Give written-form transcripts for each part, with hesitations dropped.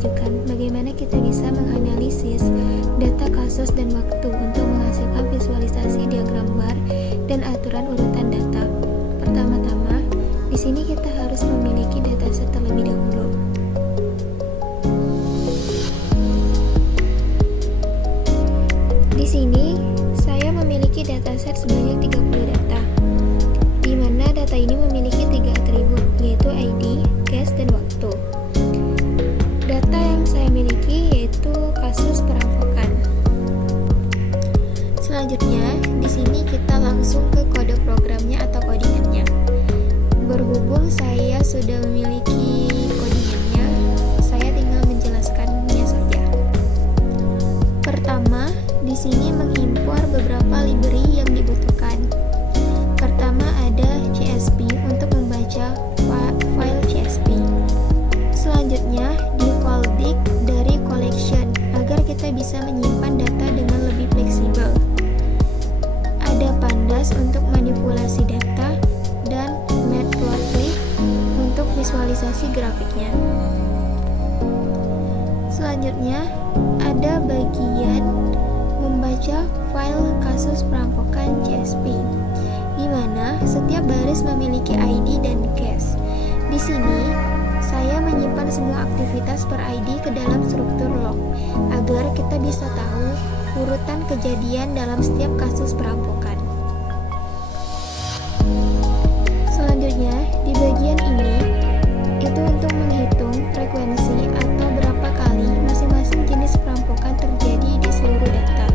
menunjukkan bagaimana kita bisa menganalisis data kasus dan waktu untuk menghasilkan visualisasi diagram bar dan aturan urutan data. Pertama-tama, di sini kita harus memiliki dataset terlebih dahulu. Di sini, saya memiliki dataset sebanyak 30 data, di mana data ini memiliki 3 atribut, yaitu ID, case, dan waktu. Data yang saya miliki yaitu kasus perampokan. Selanjutnya, di sini kita langsung ke kode programnya atau codingannya. Berhubung saya sudah memiliki codingannya, saya tinggal menjelaskannya saja. Pertama, di sini mengimpor beberapa library yang dibutuhkan. Pertama ada CSP untuk membaca file CSP. Selanjutnya default dict dari collection agar kita bisa menyimpan data dengan lebih fleksibel. Ada pandas untuk manipulasi data dan matplotlib untuk visualisasi grafiknya. Selanjutnya ada bagian membaca file kasus perampokan CSP, di mana setiap baris memiliki ID dan case. Di sini, saya menyimpan semua aktivitas per ID ke dalam struktur log, agar kita bisa tahu urutan kejadian dalam setiap kasus perampokan. Selanjutnya, di bagian ini, itu untuk menghitung frekuensi atau berapa kali masing-masing jenis perampokan terjadi di seluruh data.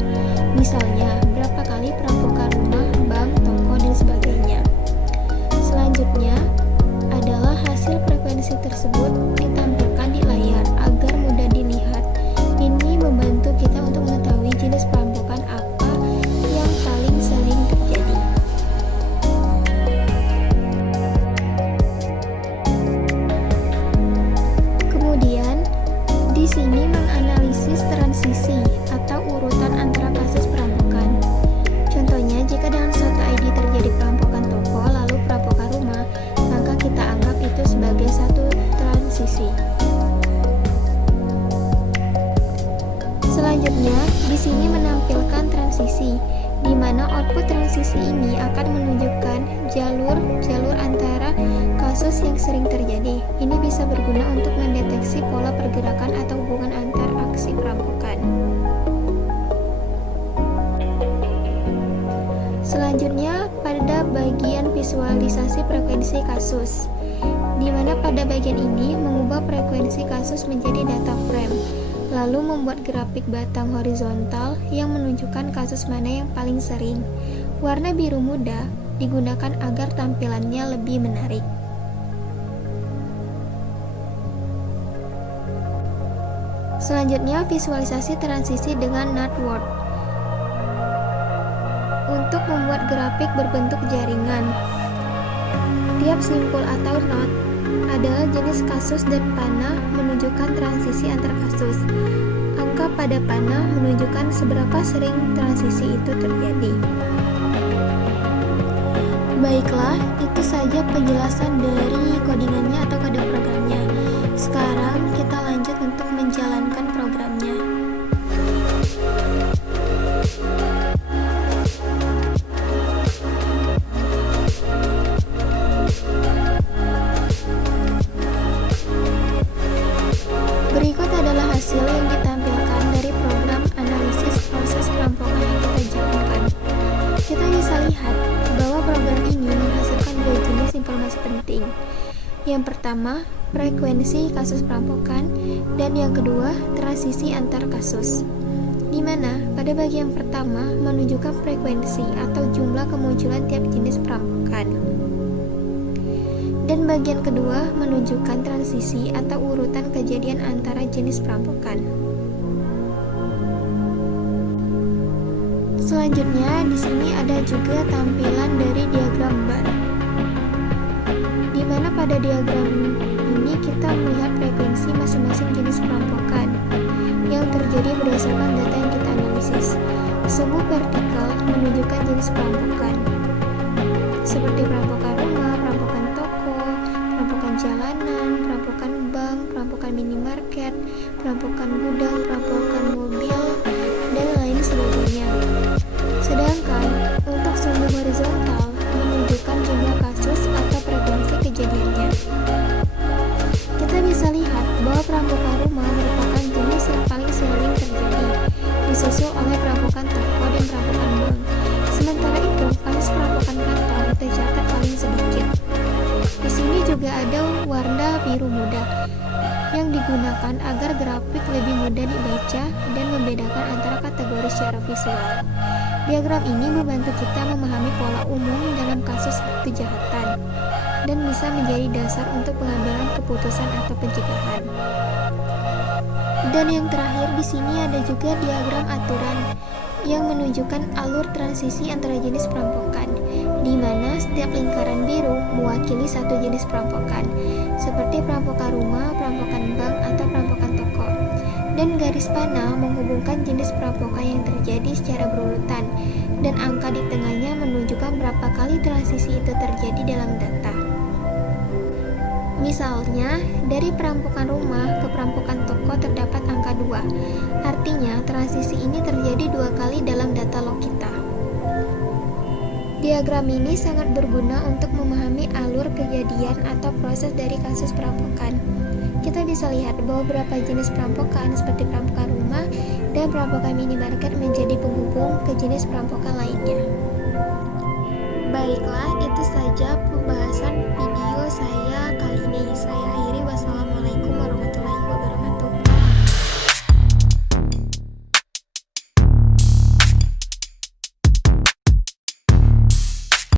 Misalnya, berapa kali perampokan rumah, bank, toko, dan sebagainya. Selanjutnya, adalah hasil frekuensi tersebut ditampilkan di layar agar mudah dilihat. Ini membantu kita untuk mengetahui jenis perampokan apa yang paling sering terjadi. Kemudian, di sini menganalisis transisi atau urutan antara kasus perampokan. Contohnya, jika dalam suatu ID terjadi perampokan toko lalu perampokan rumah, maka kita anggap itu sebagai satu transisi. Selanjutnya, di sini menampilkan transisi, di mana output transisi ini akan menunjukkan jalur-jalur antara kasus yang sering terjadi. Ini bisa berguna untuk mendeteksi pola pergerakan atau hubungan antar aksi perampokan. Selanjutnya, pada bagian visualisasi frekuensi kasus, di mana pada bagian ini mengubah frekuensi kasus menjadi data frame, lalu membuat grafik batang horizontal yang menunjukkan kasus mana yang paling sering. Warna biru muda digunakan agar tampilannya lebih menarik. Selanjutnya, visualisasi transisi dengan NAT word. Untuk membuat grafik berbentuk jaringan, tiap simpul atau not adalah jenis kasus dan panah menunjukkan transisi antar kasus. Angka pada panah menunjukkan seberapa sering transisi itu terjadi. Baiklah, itu saja penjelasan dari codingannya atau kode programnya. Sekarang kita lanjut untuk menjalankan programnya. Berikut adalah hasil yang ditampilkan dari program analisis proses perampokan yang kita jalankan. Kita bisa lihat bahwa program ini menghasilkan dua jenis informasi penting. Yang pertama, frekuensi kasus perampokan, dan yang kedua, transisi antar kasus. Di mana pada bagian pertama menunjukkan frekuensi atau jumlah kemunculan tiap jenis perampokan. Dan bagian kedua menunjukkan transisi atau urutan kejadian antara jenis perampokan. Selanjutnya, di sini ada juga tampilan dari diagram bar. Di mana pada diagram ini kita melihat frekuensi masing-masing jenis perampokan yang terjadi berdasarkan data yang kita analisis. Semu vertikal menunjukkan jenis perampokan, seperti perampokan rumah, perampokan toko, perampokan jalanan, perampokan bank, perampokan minimarket, perampokan gudang, perampokan mobil, dan lain sebagainya. Sedangkan untuk sumbu horizontal menunjukkan jumlah kasus atau frekuensi kejadiannya. Kita bisa lihat bahwa perampokan rumah merupakan jenis yang paling sering terjadi, disusul oleh perampokan toko dan perampokan bank. Sementara itu, kasus perampokan kantor tercatat paling sedikit. Di sini juga ada warna biru muda yang digunakan agar grafik lebih mudah dibaca dan membedakan antara kategori secara visual. Diagram ini membantu kita memahami pola umum dalam kasus kejahatan dan bisa menjadi dasar untuk pengambilan keputusan atau pencegahan. Dan yang terakhir di sini ada juga diagram aturan yang menunjukkan alur transisi antara jenis perampokan, di mana setiap lingkaran biru mewakili satu jenis perampokan, seperti perampokan rumah, perampokan bank, atau perampokan toko. Dan garis panah menghubungkan jenis perampokan yang terjadi secara berurutan, dan angka di tengahnya menunjukkan berapa kali transisi itu terjadi dalam data. Misalnya, dari perampokan rumah ke perampokan toko terdapat angka 2. Artinya, transisi ini terjadi 2 kali dalam data log kita. Diagram ini sangat berguna untuk memahami alur kejadian atau proses dari kasus perampokan. Kita bisa lihat bahwa beberapa jenis perampokan seperti perampokan rumah dan perampokan minimarket menjadi penghubung ke jenis perampokan lainnya. Baiklah, itu saja